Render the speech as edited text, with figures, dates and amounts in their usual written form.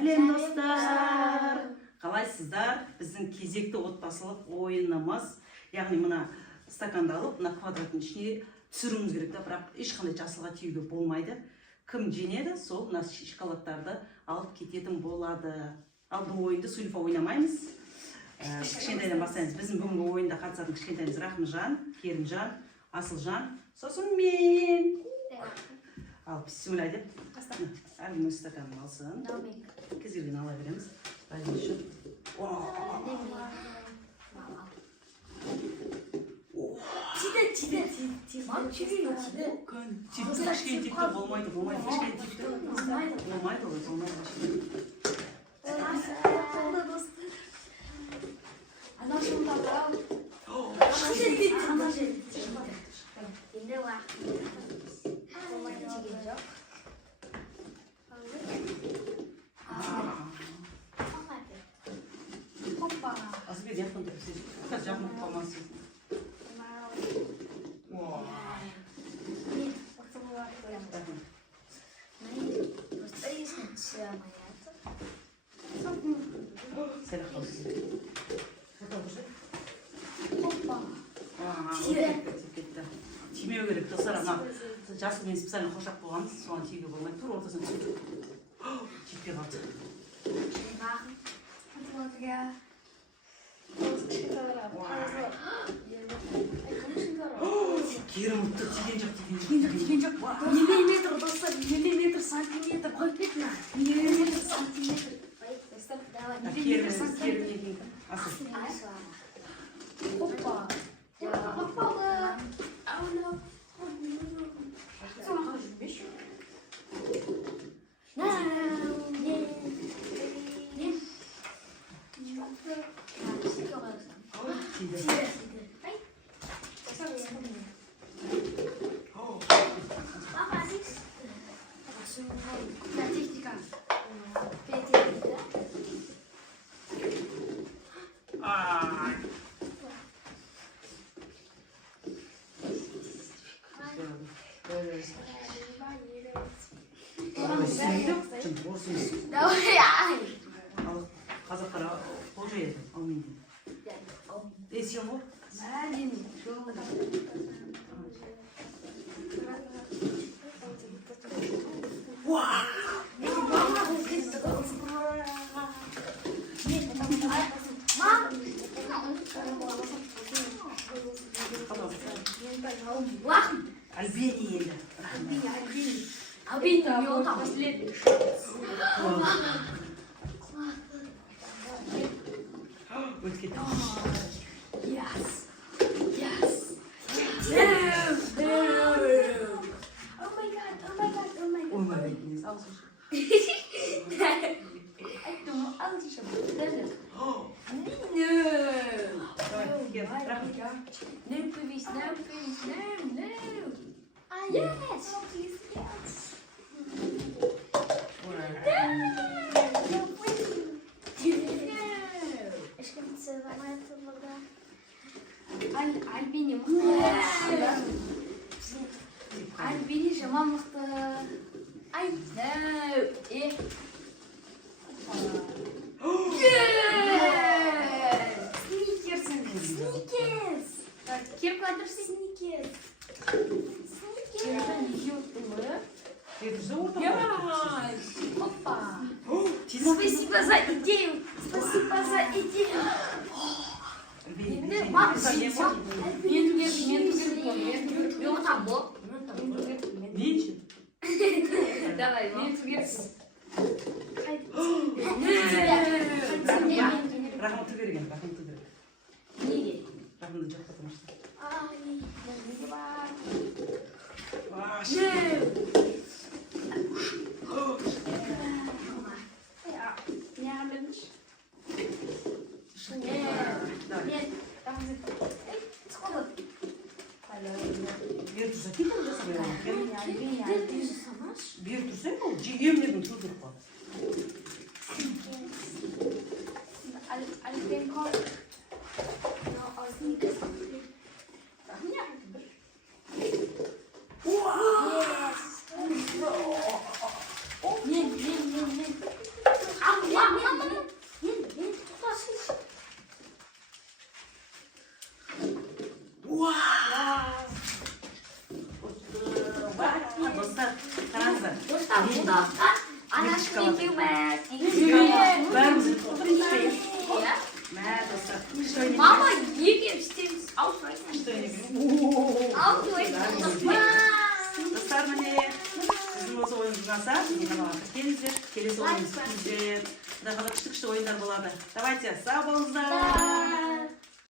Сәлем достар! Қалайсыздар? Біздің кезекті отбасылық ойынымыз, яғни мына стаканды алып, мына квадраттың ішіне түсіруіміз керек, бірақ ешқандай жасылға тиюге болмайды. Кім жеңеді, сол мына шоколадтарды алып кететін болады. Ал бұл ойынды сульфа ойнамаймыз. Кішкентайдан бастаймыз. Біздің бүгінгі ойында қатысатын кішкентайымыз Рахымжан, Керімжан, Асылжан, сосын мен. Ал бисмилля деп әркім өз стаканын алсын. Кез келген ала береміз. Тиді. Кішкене типті болмайды. Болмайды. Азбек жақын тұрып, қазір жақын қалмасын. Сәлі қалсын. Тимеу керек, достар, жасыл мен специально қошақ болғанбыз, соған тиюге болмайды. Тур ортасынан түсіп. Типке қалды. Керім ұтты, тиген жоқ. Миллиметр, достар, миллиметр, сантиметр, қойып кетті. Миллиметр, сантиметр. Керім Асыл. Опа. Қазақтар қол жаяды, алмейді. Сен ғой? Альбени енді. Альбени жолда последний. Өтіп кетті. Yes. Oh my god. Оймай Айттым, алшы. No, please. Yes. Альбини мықты. Альбини жаман мықты. Ай, no. Сникерс. Кем қадырсы сникерс? Керімжан неге ұттың бұры? Кетірсе орта. Опа. Спасибо за идею. Енді мақсат. Мен ұтам бұл. Менші? Давай, мен түгерсіз. Рахматы берген. Неге? Рахматы жақта тұрмашты. Ne alınmış? Бер тұрса кетім жасыр бер тұрса ол жегемдердің тұрдырып қой. Yes. Мудаққа. Анашым екеуміз. Бәріміз Иә. мә достар. Что не Мама, екеуміз істейміз. Ауызбайсың. Что не Ауызбайсың. Достар, міне сіздің осы ойыныңыз ұнаса, мені қалаға келіңіздер. Келесі ойынымыз күзде. Құдай қалап күшті ойындар болады. Давайте, сау болыңыздар.